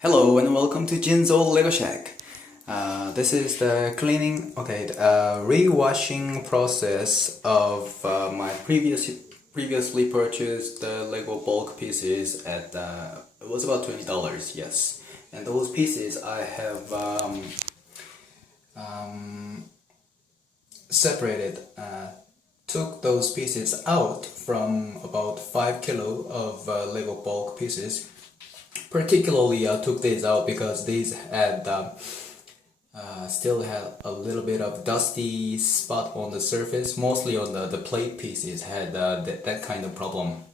Hello and welcome to Jin's Old Lego Shack. This is the rewashing process of my previously purchased Lego bulk pieces at it was about $20, yes. And those pieces I have separated, took those pieces out from about 5 kilo of Lego bulk pieces. Particularly, I took these out because these had still had a little bit of dusty spot on the surface. Mostly on the plate pieces had that kind of problem.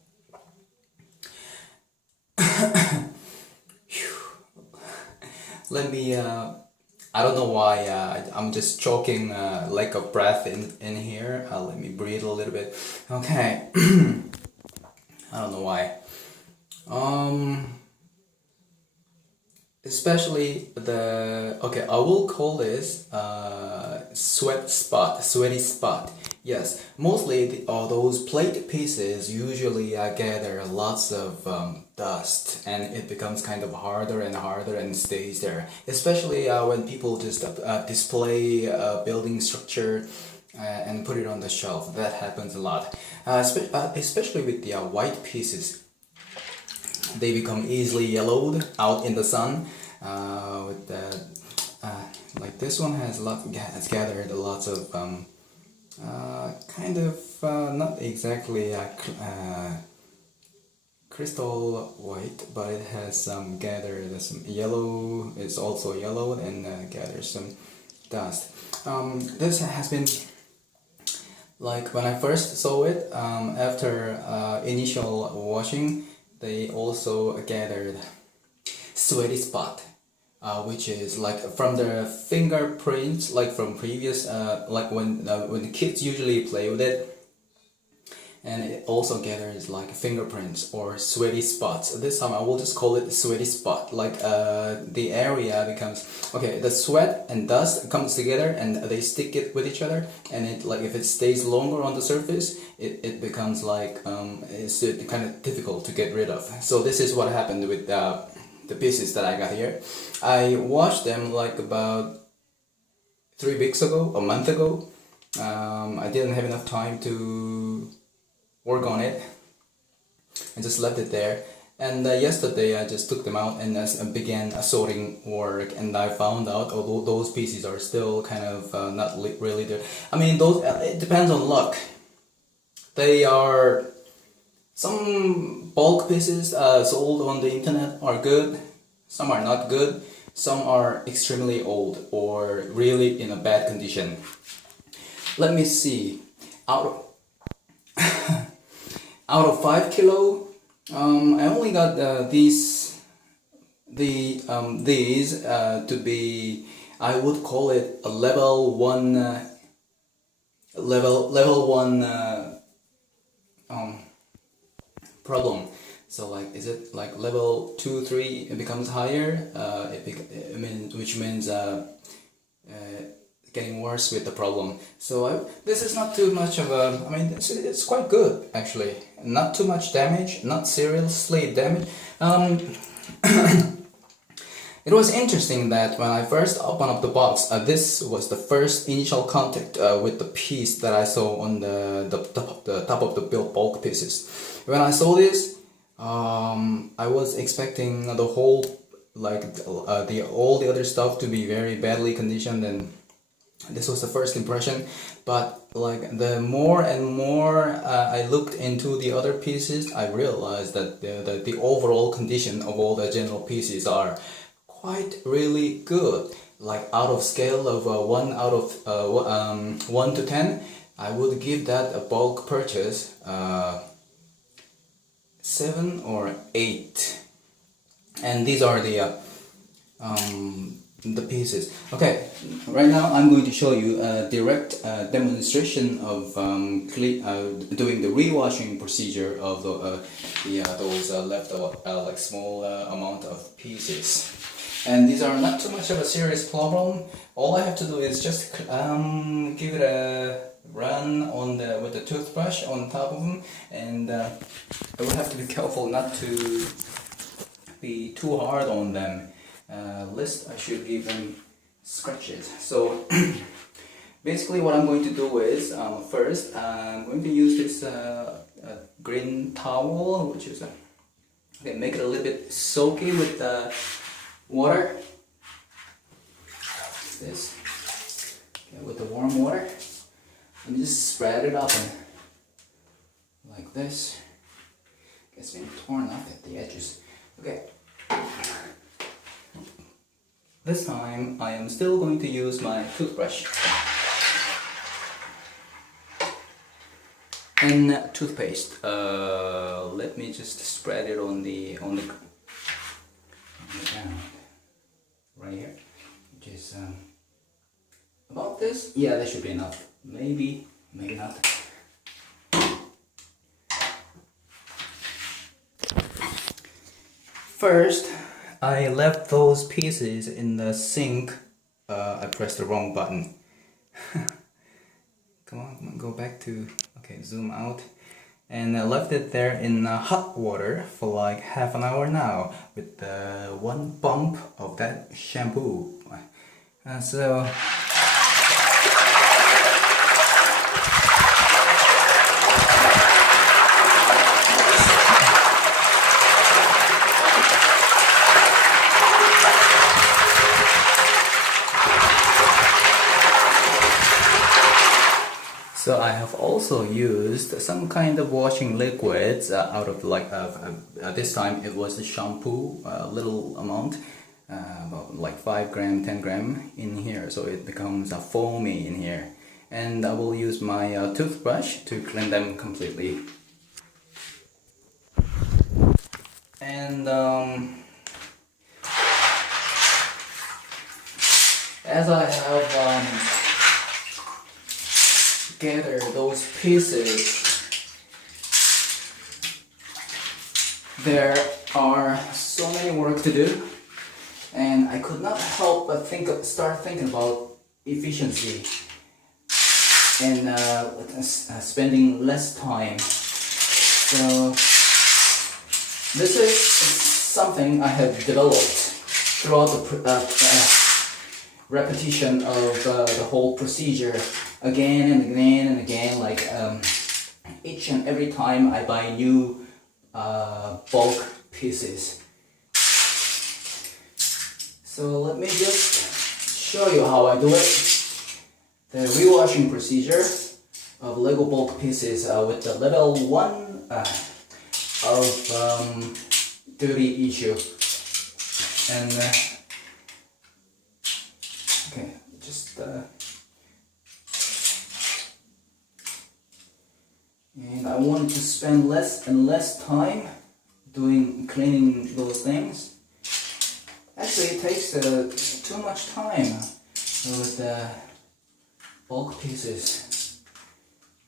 Let me. I don't know why. I'm just choking lack of breath in here. Let me breathe a little bit. Okay. I don't know why. Especially I will call this sweaty spot. Yes, mostly those plate pieces usually gather lots of dust, and it becomes kind of harder and harder and stays there. Especially when people just display a building structure and put it on the shelf. That happens a lot, especially with the white pieces. They become easily yellowed out in the sun. With like this one has gathered lots of kind of not exactly crystal white, but it has gathered some yellow. It's also yellowed and gathers some dust. This has been like when I first saw it after initial washing. They also gathered sweaty spot, which is like from the fingerprints, like from previous, like when the kids usually play with it, and it also gathers like fingerprints or sweaty spots. This time I will just call it sweaty spot. Like the area becomes the sweat and dust comes together and they stick it with each other, and it like if it stays longer on the surface, it becomes like it's kind of difficult to get rid of. So this is what happened with the pieces that I got here. I washed them like about 3 weeks ago, a month ago. I didn't have enough time to work on it. I just left it there, and yesterday I just took them out and began sorting work, and I found out although those pieces are still kind of not really there. I mean, those it depends on luck. They are some bulk pieces sold on the internet are good, some are not good, some are extremely old or really in a bad condition. Let me see. Out of 5 kilo, I only got these to be, I would call it a level 1 problem. So like, is it like level 2, 3? It becomes higher. Which means getting worse with the problem. So this is not too much of a. I mean, it's quite good actually. Not too much damage. Not seriously damage. It was interesting that when I first opened up the box, this was the first initial contact with the piece that I saw on the top of the bulk pieces. When I saw this, I was expecting the whole all the other stuff to be very badly conditioned, and this was the first impression. But like the more and more I looked into the other pieces, I realized that the overall condition of all the general pieces are quite really good. Like out of scale of 1 to 10, I would give that a bulk purchase 7 or 8. And these are the pieces. Okay, right now I'm going to show you a direct demonstration of doing the rewashing procedure of those like small amount of pieces. And these are not too much of a serious problem. All I have to do is just give it a run on with the toothbrush on top of them, and I will have to be careful not to be too hard on them. list, I should even scratch it. So basically what I'm going to do is, first I'm going to use this green towel, which is okay, make it a little bit soaky with water. This, okay, with the warm water, and just spread it up and like this. It's been torn off at the edges. Okay. This time I am still going to use my toothbrush and toothpaste. Let me just spread it on the ground right here, which is about this. Yeah, that should be enough. Maybe not. First, I left those pieces in the sink. I pressed the wrong button. Come on, go back to, okay, zoom out. And I left it there in hot water for like half an hour now with one bump of that shampoo. So So I have also used some kind of washing liquids out of like this time it was the shampoo, a little amount, about like 5 gram, 10 gram in here, so it becomes foamy in here. And I will use my toothbrush to clean them completely. And as I have gather those pieces, there are so many work to do, and I could not help but start thinking about efficiency and spending less time. So this is something I have developed throughout the repetition of the whole procedure, again and again and again, like each and every time I buy new bulk pieces. So let me just show you how I do it. The rewashing procedure of Lego bulk pieces with the level 1 of dirty issue. And okay, just and I want to spend less and less time cleaning those things. Actually, it takes too much time with bulk pieces.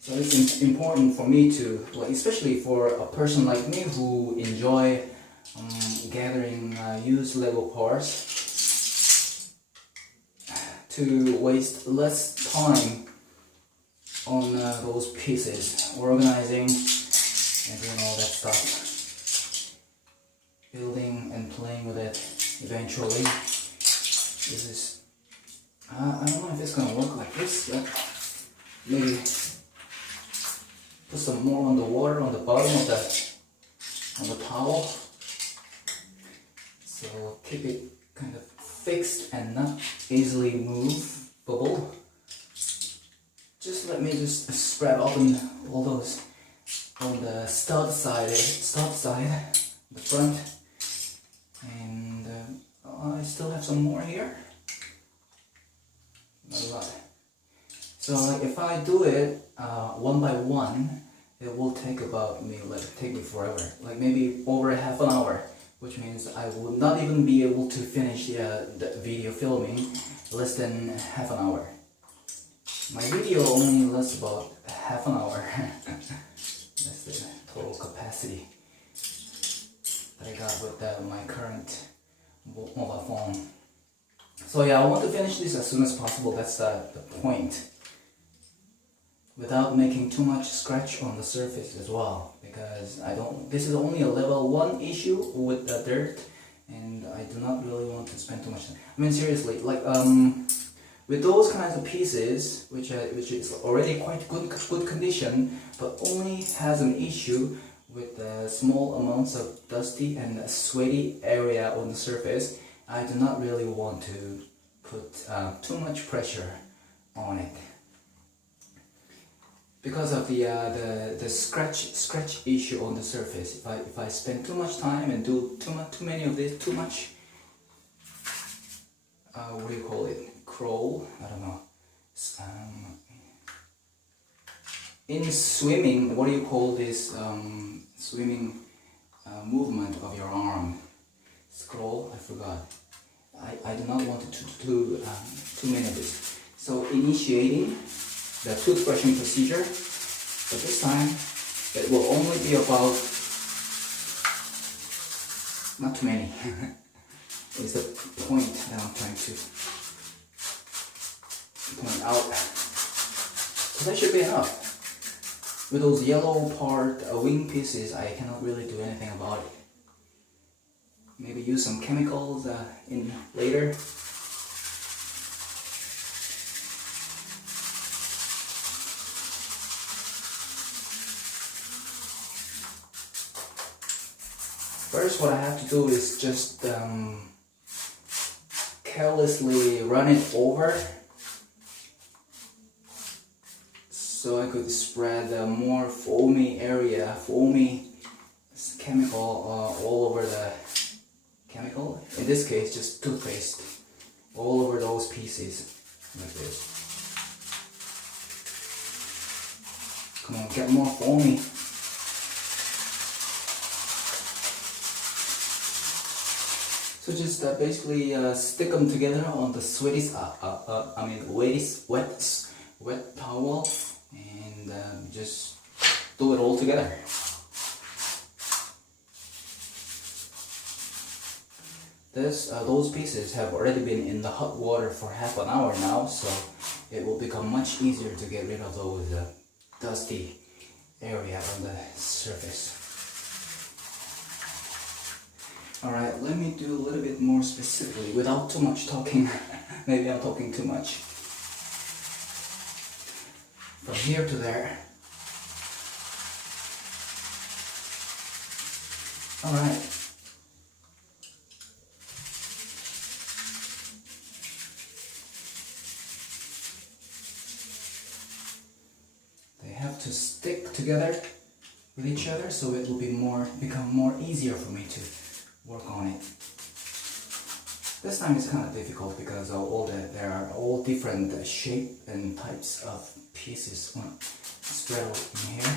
So it's important for me to, like, especially for a person like me who enjoy gathering used Lego parts, to waste less time on those pieces, organizing and doing all that stuff, building and playing with it. Eventually, this is, I don't know if it's gonna work like this yet. Maybe put some more on the water on the bottom of the towel, so keep it kind of fixed and not easily movable. Just let me just spread open all those on the stud side, the front, and I still have some more here. Not a lot. So like if I do it one by one, it will take me forever, like maybe over half an hour, which means I will not even be able to finish the video filming less than half an hour. My video only lasts about half an hour. That's the total capacity that I got with my current mobile phone. So yeah, I want to finish this as soon as possible. That's the point. Without making too much scratch on the surface as well, because this is only a level 1 issue with the dirt, and I do not really want to spend too much time. I mean, seriously, like with those kinds of pieces, which is already quite good condition, but only has an issue with small amounts of dusty and sweaty area on the surface, I do not really want to put too much pressure on it. Because of the scratch issue on the surface, if I spend too much time and do too many of this, too much what do you call it? Crawl? I don't know. In swimming, what do you call this swimming movement of your arm? Scroll? I forgot. I do not want to do too many of this. So initiating the toothbrushing procedure, but this time it will only be about not too many. Is the point that I'm trying to point out. So that should be enough. With those yellow part wing pieces, I cannot really do anything about it. Maybe use some chemicals in later. First, what I have to do is just carelessly run it over so I could spread more foamy chemical all over the chemical. In this case, just toothpaste all over those pieces like this. Come on, get more foamy. So just basically stick them together on the wet towel, and just do it all together. Those pieces have already been in the hot water for half an hour now, so it will become much easier to get rid of those dusty area on the surface. Alright, let me do a little bit more specifically without too much talking. Maybe I'm talking too much. From here to there. Alright. They have to stick together with each other, so it will become more easier for me to work on it. This time it's kind of difficult because there are all different shape and types of pieces spread out in here.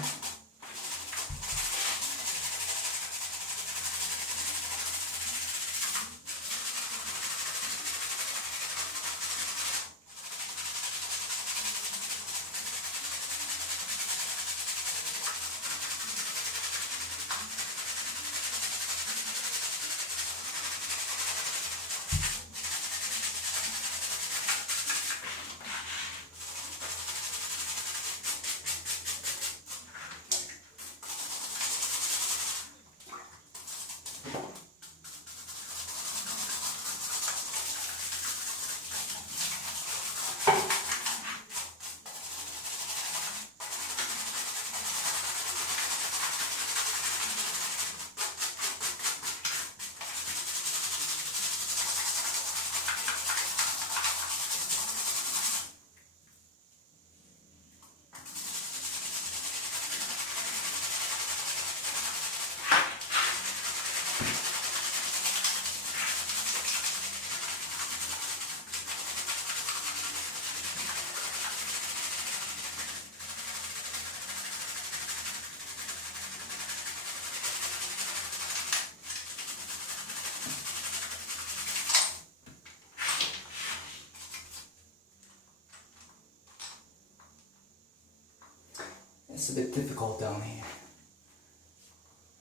It's a bit difficult down here.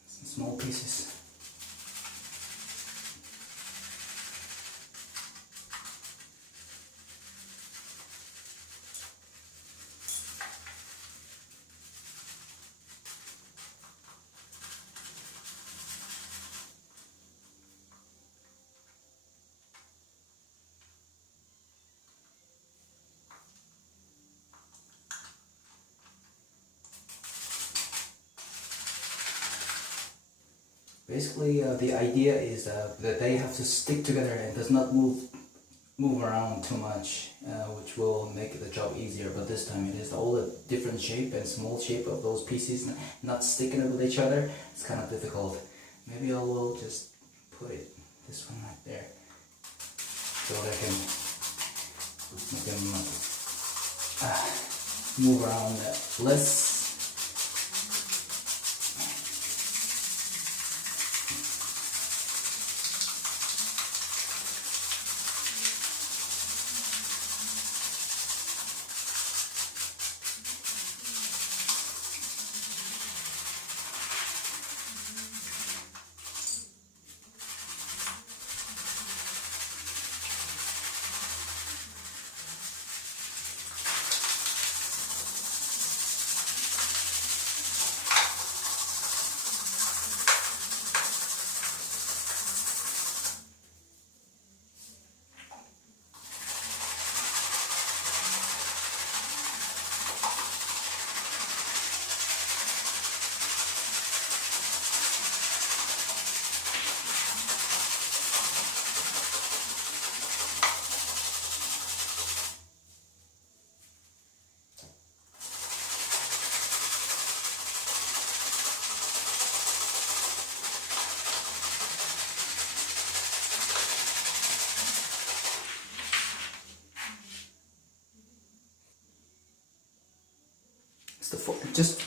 Some small pieces. Basically, the idea is that they have to stick together and does not move around too much, which will make the job easier. But this time it is all a different shape and small shape of those pieces not sticking with each other. It's kind of difficult. Maybe I will just put it this one right there so that I can make them move around less.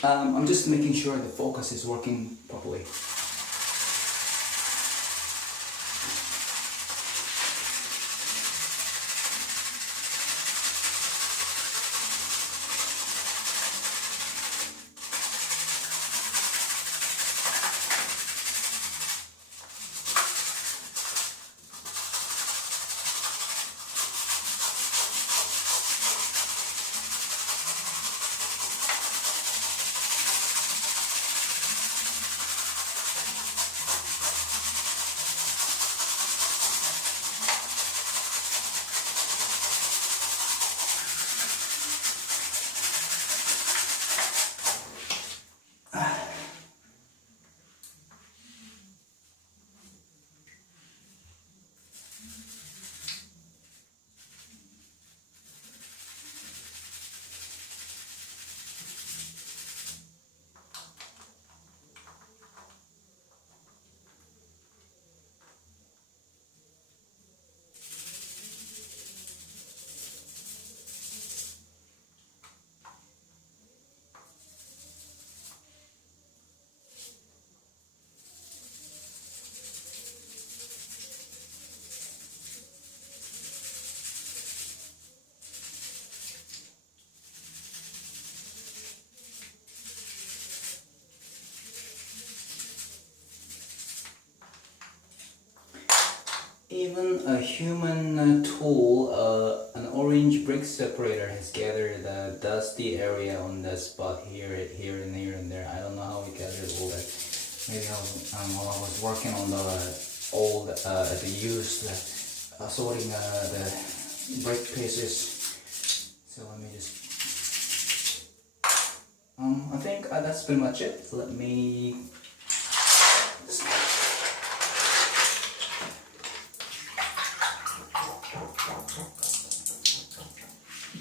I'm just making sure the focus is working properly. Even a human tool, an orange brick separator, has gathered the dusty area on the spot here and here and there. I don't know how we gathered all that. Maybe while I was working on the old, the used, sorting the brick pieces. So let me just, I think that's pretty much it. So let me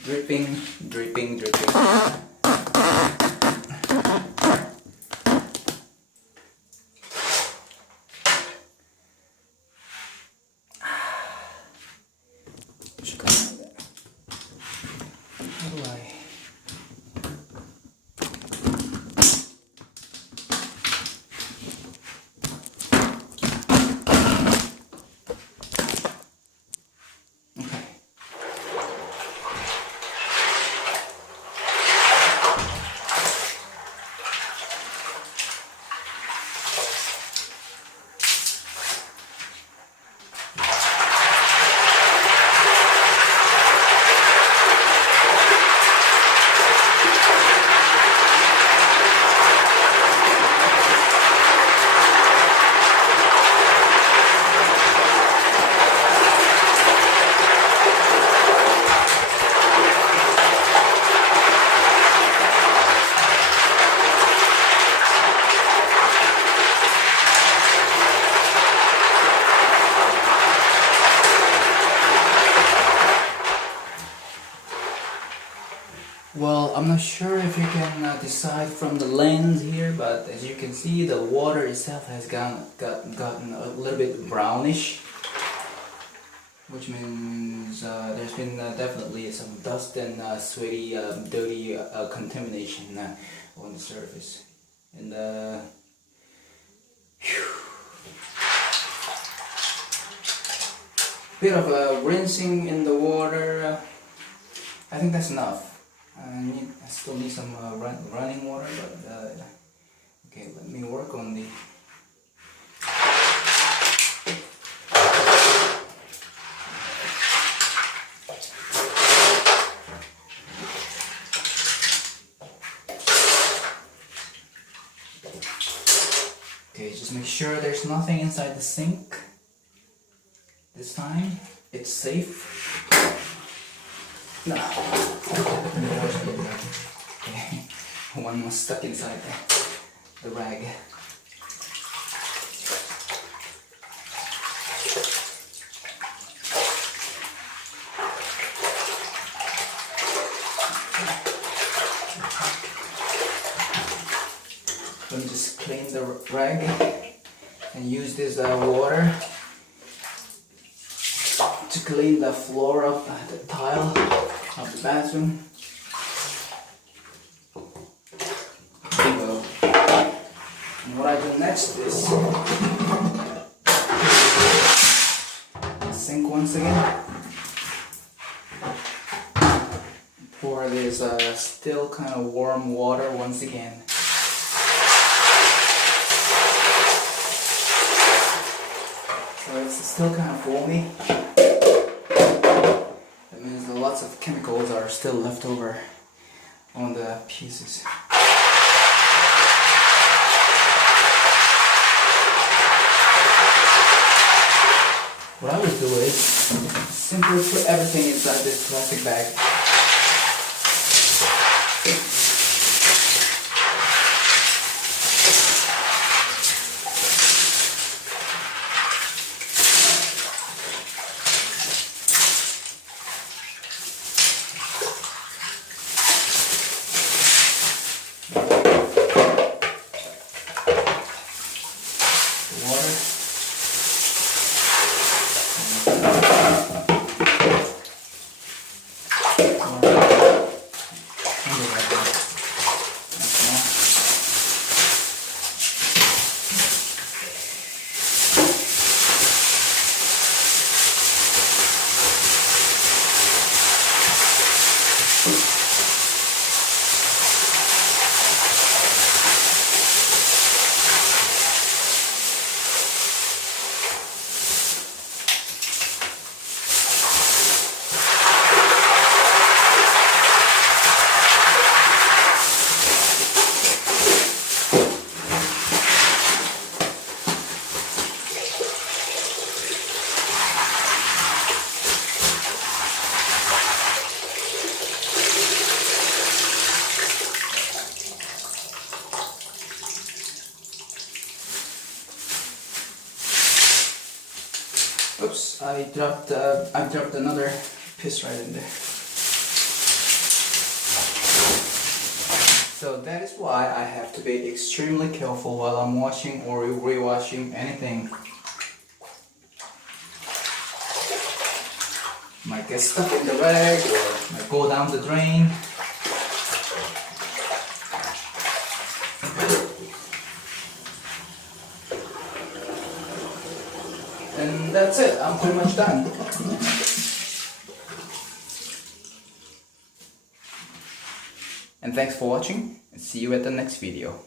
dripping. How do I? I'm not sure if you can decide from the lens here, but as you can see, the water itself has gotten a little bit brownish, which means there's been definitely some dust and sweaty, dirty contamination on the surface. And bit of rinsing in the water. I think that's enough. I still need some running water, but okay, let me work on the. Okay, just make sure there's nothing inside the sink. This time, it's safe. No. Okay. One was stuck inside the rag. Let me just clean the rag and use this water to clean the floor of the tile of the bathroom. There you go. And what I do next is sink once again. Pour this still kind of warm water once again. So it's still kind of foamy. That means lots of chemicals are still left over on the pieces. What I would do is simply put everything inside this plastic bag. Oops, I dropped another piece right in there. So that is why I have to be extremely careful while I'm washing or rewashing anything. Might get stuck in the rag or might go down the drain. And that's it, I'm pretty much done. And thanks for watching, and see you at the next video.